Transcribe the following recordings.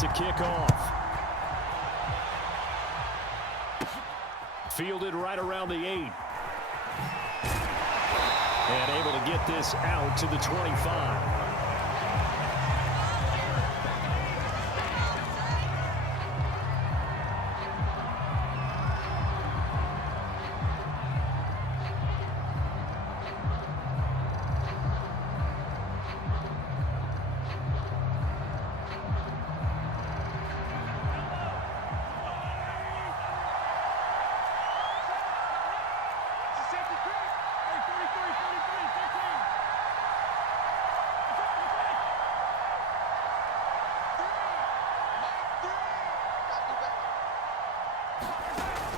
to kick off. Fielded right around the 8. And able to get this out to the 25.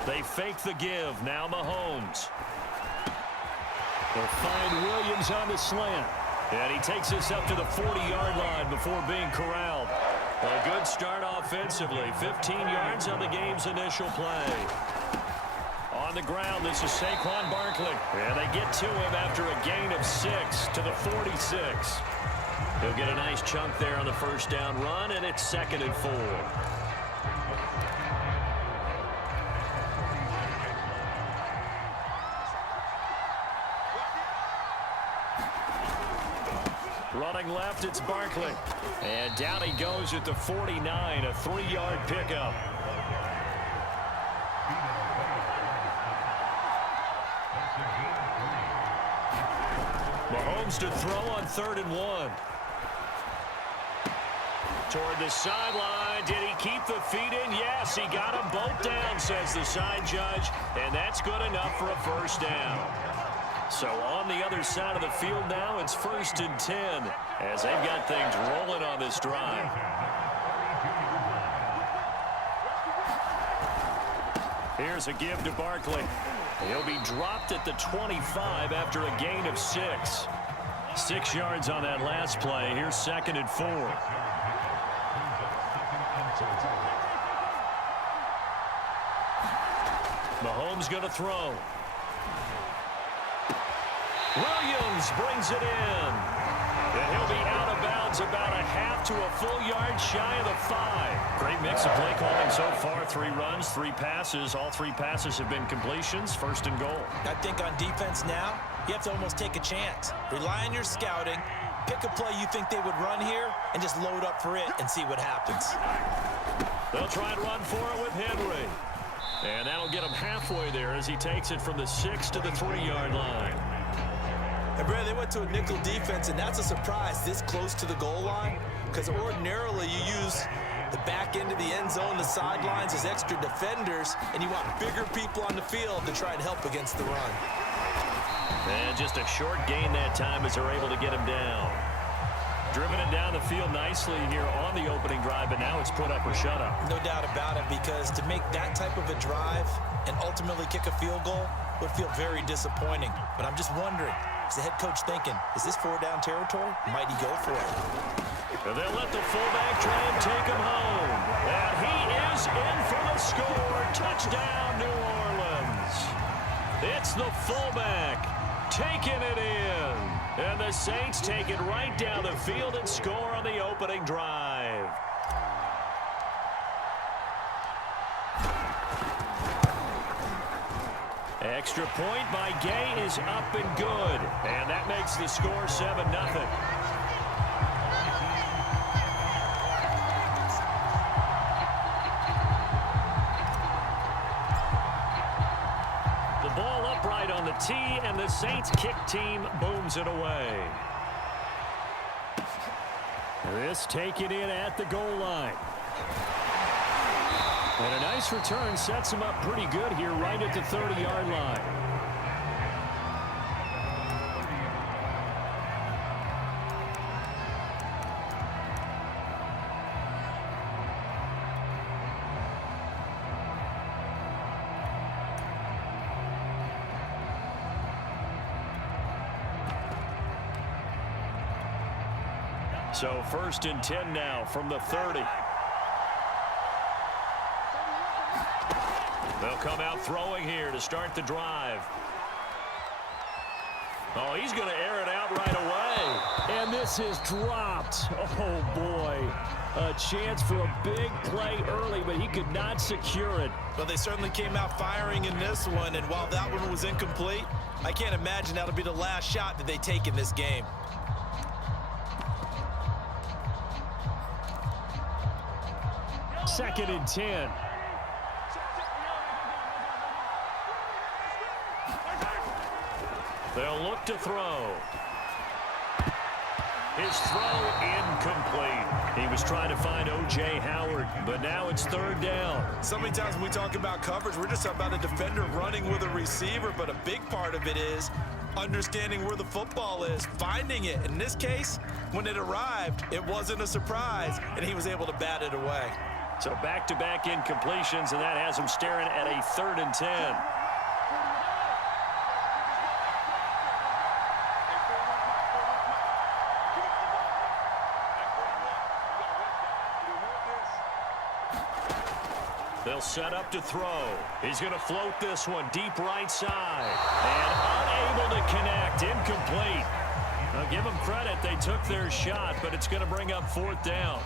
They fake the give. Now Mahomes. They'll find Williams on the slant. And he takes this up to the 40-yard line before being corralled. A good start offensively. 15 yards on the game's initial play. On the ground, this is Saquon Barkley. And they get to him after a gain of 6 to the 46. He'll get a nice chunk there on the first down run, and it's 2nd and 4. Running left, it's Barkley. And down he goes at the 49, a 3-yard pickup. Mahomes to throw on 3rd and 1. Toward the sideline. Did he keep the feet in? Yes, he got them both down, says the side judge. And that's good enough for a first down. So on the other side of the field now, it's 1st and 10 as they've got things rolling on this drive. Here's a give to Barkley. He'll be dropped at the 25 after a gain of 6. 6 yards on that last play. Here's 2nd and 4. Mahomes going to throw. Williams brings it in. And he'll be out of bounds about a half to a full yard shy of the 5. Great mix of play calling so far. 3 runs, 3 passes. All 3 passes have been completions. 1st and goal. I think on defense now, you have to almost take a chance. Rely on your scouting. Pick a play you think they would run here and just load up for it and see what happens. They'll try and run for it with Henry. And that'll get him halfway there as he takes it from the 6 to the 3-yard line. And Brad, they went to a nickel defense, and that's a surprise this close to the goal line, because ordinarily you use the back end of the end zone, the sidelines as extra defenders, and you want bigger people on the field to try and help against the run. And just a short gain that time as they're able to get him down. Driven it down the field nicely here on the opening drive, but now it's put up or shut up. No doubt about it, because to make that type of a drive and ultimately kick a field goal would feel very disappointing. But I'm just wondering, is the head coach thinking, is this 4-down territory? Might he go for it? And they'll let the fullback try and take him home. And he is in for the score. Touchdown, New Orleans. It's the fullback taking it in. And the Saints take it right down the field and score on the opening drive. Extra point by Gay is up and good. And that makes the score 7-0. The ball upright on the tee, and the Saints kick team booms it away. This taken in at the goal line. And a nice return sets him up pretty good here right at the 30-yard line. So 1st and 10 now from the 30. They'll come out throwing here to start the drive. Oh, he's going to air it out right away. And this is dropped. Oh, boy. A chance for a big play early, but he could not secure it. Well, they certainly came out firing in this one, and while that one was incomplete, I can't imagine that'll be the last shot that they take in this game. Second and 10. They'll look to throw. His throw incomplete. He was trying to find O.J. Howard, but now it's third down. So many times when we talk about coverage, we're just about a defender running with a receiver, but a big part of it is understanding where the football is, finding it. In this case, when it arrived, it wasn't a surprise, and he was able to bat it away. So back-to-back incompletions, and that has him staring at a third and 10. They'll set up to throw. He's going to float this one deep right side. And unable to connect. Incomplete. Now, give them credit. They took their shot, but it's going to bring up fourth down.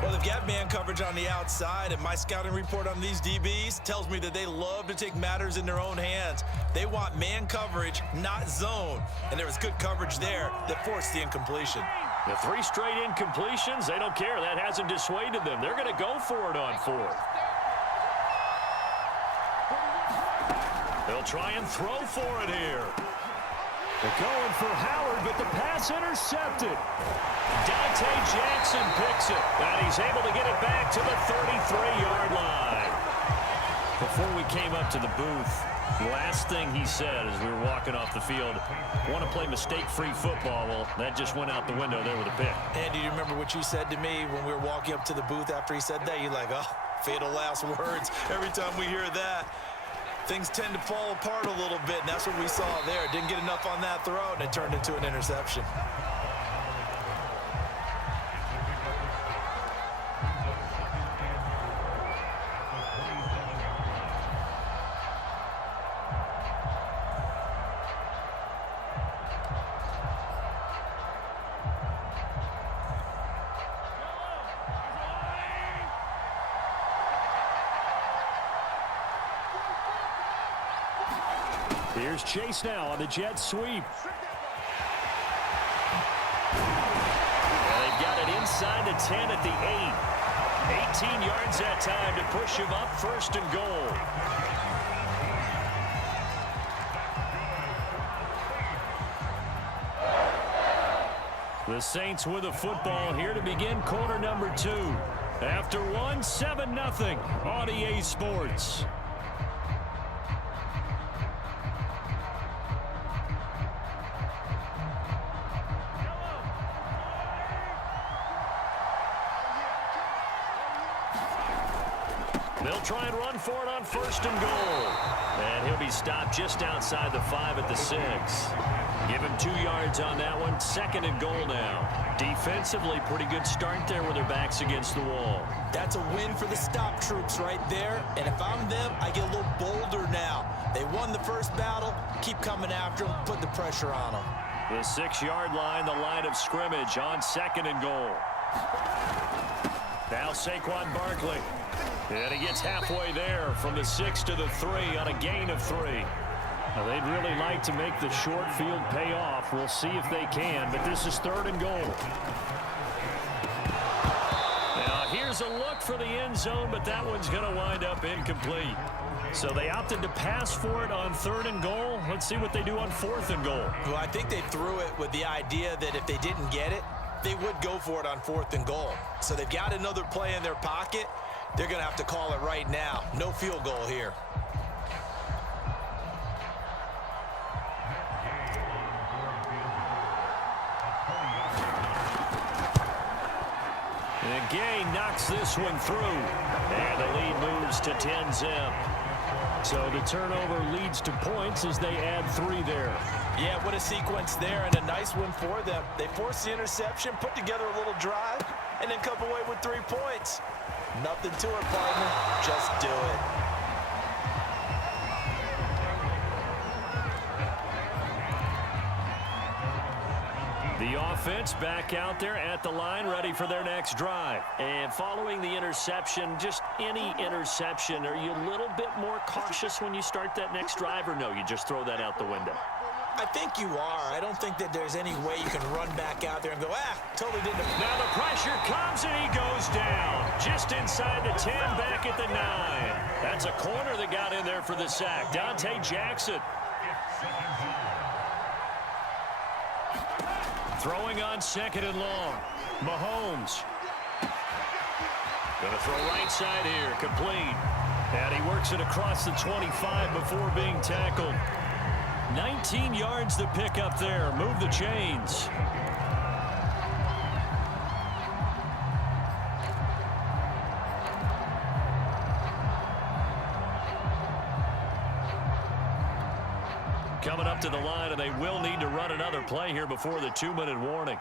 Well, they've got man coverage on the outside, and my scouting report on these DBs tells me that they love to take matters in their own hands. They want man coverage, not zone. And there was good coverage there that forced the incompletion. The 3 straight incompletions, they don't care. That hasn't dissuaded them. They're going to go for it on fourth. They'll try and throw for it here. They're going for Howard, but the pass intercepted. Dante Jackson picks it, and he's able to get it back to the 33-yard line. Before we came up to the booth, the last thing he said as we were walking off the field, want to play mistake-free football. Well, that just went out the window there with a pick. Andy, do you remember what you said to me when we were walking up to the booth after he said that? You're like, oh, fatal last words. Every time we hear that, things tend to fall apart a little bit, and that's what we saw there. Didn't get enough on that throw, and it turned into an interception. Here's Chase now on the jet sweep. And they've got it inside the 10 at the 8. 18 yards that time to push him up first and goal. The Saints with the football here to begin quarter number 2. After one, 7-0 on EA Sports. They'll try and run for it on first and goal. And he'll be stopped just outside the 5 at the 6. Give him 2 yards on that one. Second and goal now. Defensively, pretty good start there with their backs against the wall. That's a win for the stop troops right there. And if I'm them, I get a little bolder now. They won the first battle. Keep coming after them. Put the pressure on them. The 6-yard line, the line of scrimmage on second and goal. Now Saquon Barkley. And he gets halfway there from the 6 to the 3 on a gain of 3. Now, they'd really like to make the short field pay off. We'll see if they can, but this is third and goal. Now, here's a look for the end zone, but that one's going to wind up incomplete. So they opted to pass for it on third and goal. Let's see what they do on fourth and goal. Well, I think they threw it with the idea that if they didn't get it, they would go for it on fourth and goal. So they've got another play in their pocket. They're going to have to call it right now. No field goal here. And Gay knocks this one through. And the lead moves to 10-zip. So the turnover leads to points as they add 3 there. Yeah, what a sequence there, and a nice one for them. They forced the interception, put together a little drive, and then come away with 3 points. Nothing to it, partner. Just do it. The offense back out there at the line, ready for their next drive. And following the interception, just any interception, are you a little bit more cautious when you start that next drive, or no, you just throw that out the window? I think you are. I don't think that there's any way you can run back out there and go, totally didn't. Now the pressure comes and he goes down. Just inside the 10, back at the 9. That's a corner that got in there for the sack. Dante Jackson. Throwing on 2nd and long. Mahomes. Going to throw right side here. Complete. And he works it across the 25 before being tackled. 19 yards to pick up there. Move the chains. Coming up to the line, and they will need to run another play here before the 2-minute warning.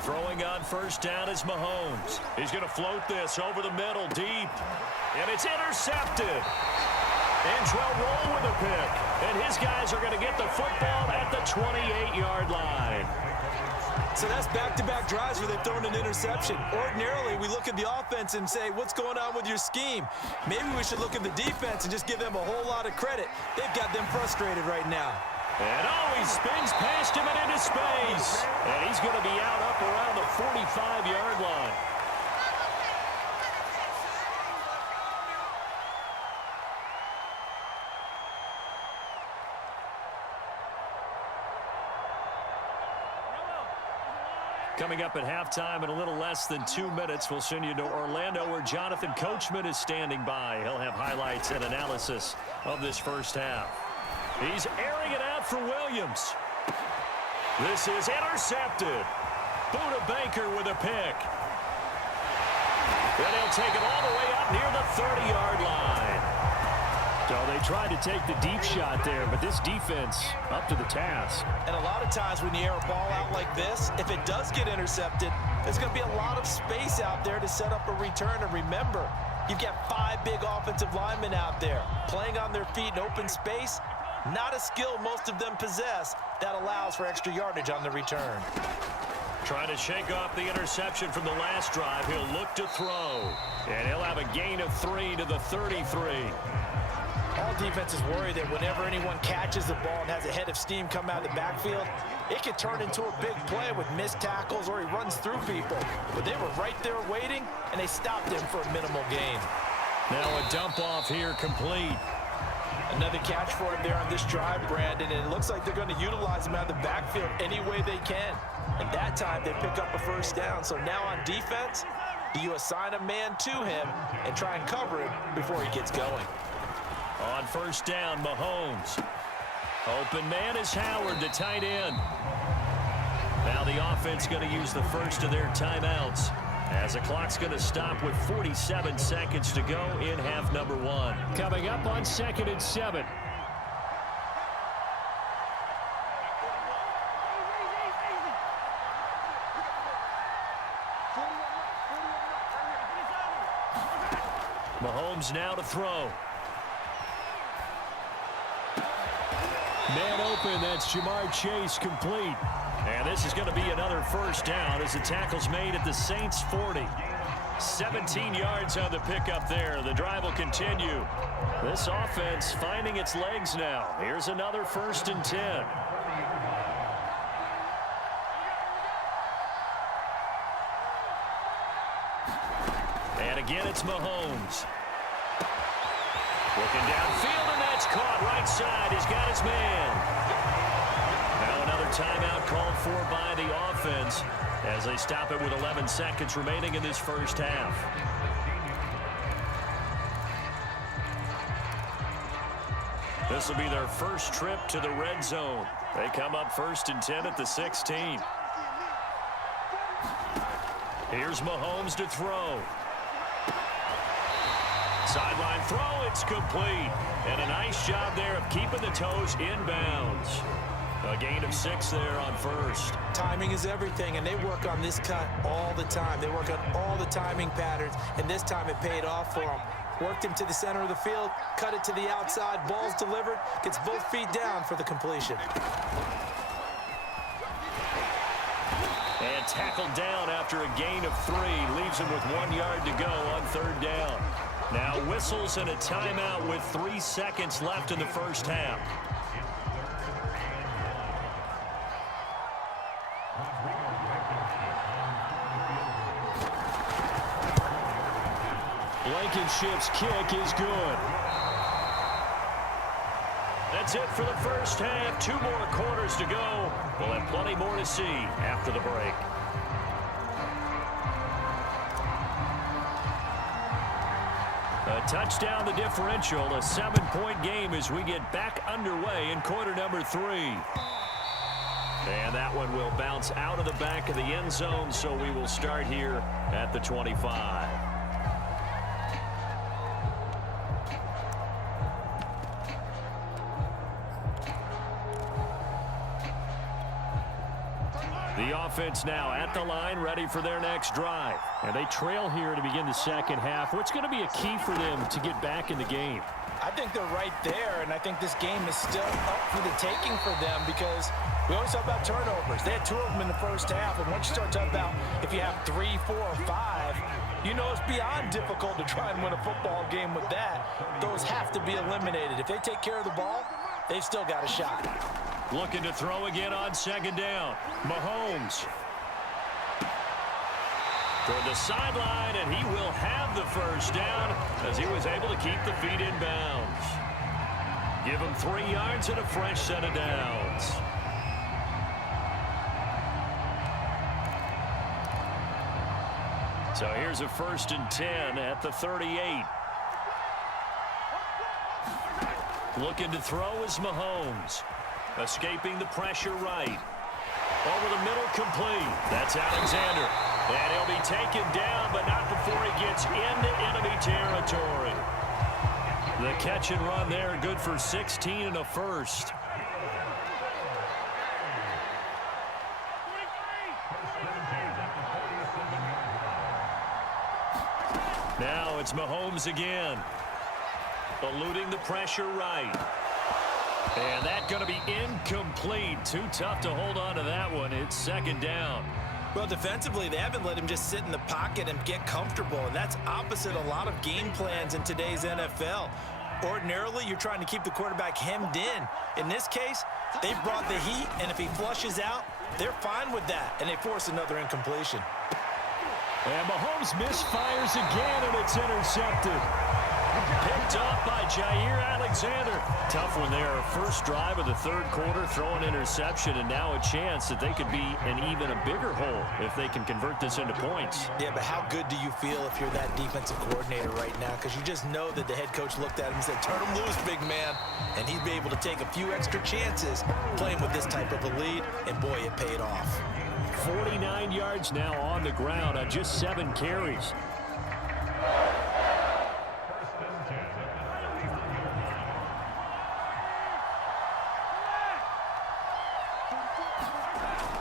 Throwing on 1st down is Mahomes. He's going to float this over the middle, deep. And it's intercepted. Antrell Roll with a pick. And his guys are going to get the football at the 28-yard line. So that's back-to-back drives where they've thrown an interception. Ordinarily, we look at the offense and say, what's going on with your scheme? Maybe we should look at the defense and just give them a whole lot of credit. They've got them frustrated right now. And he spins past him and into space. And he's going to be out up around the 45-yard line. Coming up at halftime in a little less than 2 minutes, we'll send you to Orlando where Jonathan Coachman is standing by. He'll have highlights and analysis of this first half. He's airing it out for Williams. This is intercepted. Buda Baker with a pick. Then he'll take it all the way up near the 30-yard line. So they tried to take the deep shot there, but this defense up to the task. And a lot of times when you air a ball out like this, if it does get intercepted, there's going to be a lot of space out there to set up a return. And remember, you've got 5 big offensive linemen out there playing on their feet in open space. Not a skill most of them possess that allows for extra yardage on the return. Trying to shake off the interception from the last drive. He'll look to throw. And he'll have a gain of 3 to the 33. All defenses worry that whenever anyone catches the ball and has a head of steam come out of the backfield, it could turn into a big play with missed tackles or he runs through people. But they were right there waiting, and they stopped him for a minimal gain. Now a dump off here complete. Another catch for him there on this drive, Brandon, and it looks like they're going to utilize him out of the backfield any way they can. And that time they pick up a 1st down. So now on defense, do you assign a man to him and try and cover him before he gets going? On 1st down, Mahomes. Open man is Howard, the tight end. Now the offense going to use the first of their timeouts as the clock's going to stop with 47 seconds to go in half number 1. Coming up on 2nd and 7. Mahomes now to throw. Man open, that's Jamar Chase complete. And this is going to be another 1st down as the tackle's made at the Saints 40. 17 yards on the pickup there. The drive will continue. This offense finding its legs now. Here's another 1st and 10. And again, it's Mahomes. Looking downfield, and that's caught right side. He's got his man. Now another timeout called for by the offense as they stop it with 11 seconds remaining in this first half. This will be their first trip to the red zone. They come up 1st and 10 at the 16. Here's Mahomes to throw. Sideline throw, it's complete. And a nice job there of keeping the toes inbounds. A gain of 6 there on 1st. Timing is everything, and they work on this cut all the time. They work on all the timing patterns, and this time it paid off for them. Worked him to the center of the field, cut it to the outside, ball's delivered, gets both feet down for the completion. And tackled down after a gain of 3. Leaves him with 1 yard to go on 3rd down. Now whistles and a timeout with 3 seconds left in the first half. Blankenship's kick is good. That's it for the first half. 2 more quarters to go. We'll have plenty more to see after the break. A touchdown the differential. A 7-point game as we get back underway in quarter number 3. And that one will bounce out of the back of the end zone, so we will start here at the 25. The offense now at the line, ready for their next drive. And they trail here to begin the second half. What's going to be a key for them to get back in the game? I think they're right there, and I think this game is still up for the taking for them because we always talk about turnovers. They had 2 of them in the first half, and once you start talking about if you have 3, 4, or 5, you know it's beyond difficult to try and win a football game with that. Those have to be eliminated. If they take care of the ball, they've still got a shot. Looking to throw again on 2nd down. Mahomes. Toward the sideline, and he will have the first down as he was able to keep the feet in bounds. Give him 3 yards and a fresh set of downs. So here's a 1st and 10 at the 38. Looking to throw is Mahomes. Escaping the pressure right. Over the middle, complete. That's Alexander. And he'll be taken down, but not before he gets into enemy territory. The catch and run there, good for 16 and a first. Now it's Mahomes again. Eluding the pressure right. And that's going to be incomplete. Too tough to hold on to that one. It's 2nd down. Well, defensively, they haven't let him just sit in the pocket and get comfortable, and that's opposite a lot of game plans in today's NFL. Ordinarily, you're trying to keep the quarterback hemmed in. In this case, they've brought the heat, and if he flushes out, they're fine with that, and they force another incompletion. And Mahomes misfires again, and it's intercepted. Picked off by Jair Alexander. Tough one there. First drive of the 3rd quarter, throw an interception, and now a chance that they could be in even a bigger hole if they can convert this into points. Yeah, but how good do you feel if you're that defensive coordinator right now? Because you just know that the head coach looked at him and said, turn him loose, big man. And he'd be able to take a few extra chances playing with this type of a lead, and boy, it paid off. 49 yards now on the ground on just 7 carries.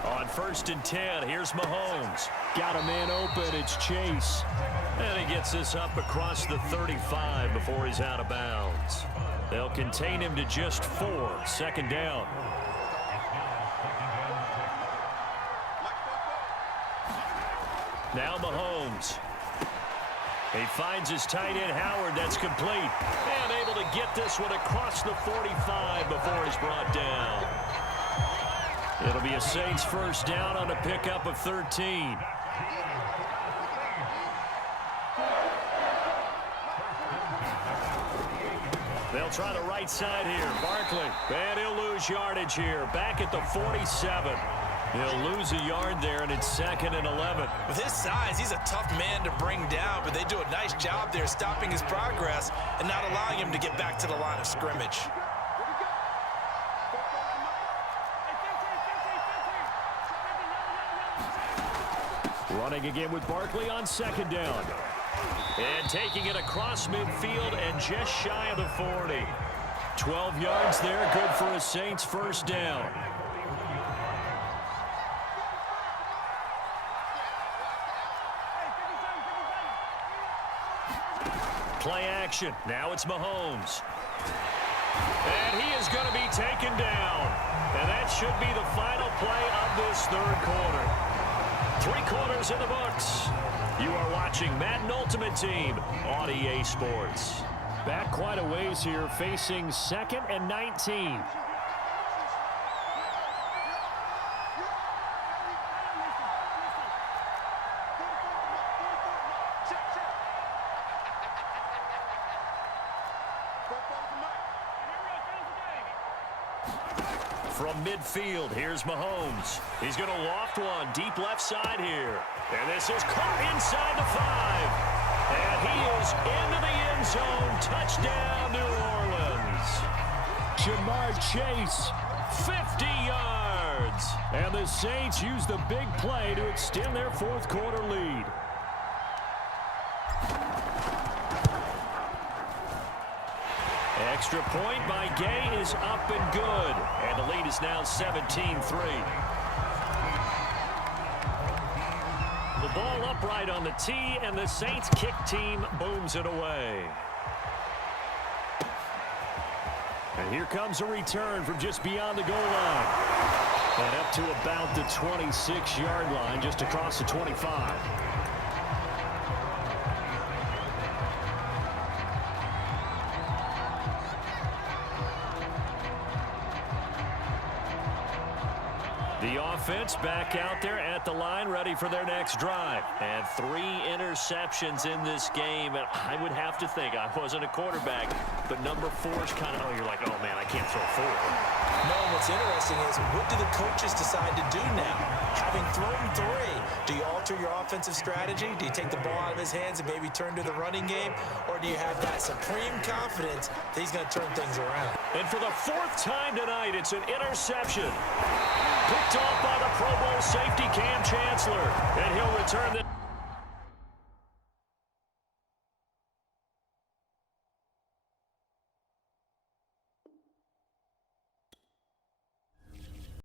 On 1st and 10, here's Mahomes. Got a man open, it's Chase. And he gets this up across the 35 before he's out of bounds. They'll contain him to just 4, 2nd down. Now Mahomes. He finds his tight end, Howard. That's complete. And able to get this one across the 45 before he's brought down. It'll be a Saints first down on a pickup of 13. They'll try the right side here. Barkley. And he'll lose yardage here. Back at the 47. He'll lose a yard there, and it's 2nd and 11. With his size, he's a tough man to bring down, but they do a nice job there stopping his progress and not allowing him to get back to the line of scrimmage. Running again with Barkley on 2nd down. And taking it across midfield and just shy of the 40. 12 yards there, good for a Saints first down. Play action. Now it's Mahomes. And he is going to be taken down. And that should be the final play of this third quarter. 3 quarters in the books. You are watching Madden Ultimate Team on EA Sports. Back quite a ways here, facing 2nd and 19. From midfield, here's Mahomes. He's going to loft one deep left side here. And this is caught inside the 5. And he is into the end zone. Touchdown, New Orleans. Jamar Chase, 50 yards. And the Saints use the big play to extend their 4th quarter lead. Extra point by Gay is up and good. And the lead is now 17-3. The ball upright on the tee, and the Saints kick team booms it away. And here comes a return from just beyond the goal line. And up to about the 26-yard line, just across the 25. The offense back out there at the line, ready for their next drive. And 3 interceptions in this game. And I would have to think, I wasn't a quarterback, but number 4 is kind of, you're like, oh, man, I can't throw 4. No, what's interesting is, what do the coaches decide to do now? Having thrown 3, do you alter your offensive strategy? Do you take the ball out of his hands and maybe turn to the running game? Or do you have that supreme confidence that he's going to turn things around? And for the 4th time tonight, it's an interception. Picked off by the Pro Bowl safety Cam Chancellor. And he'll return the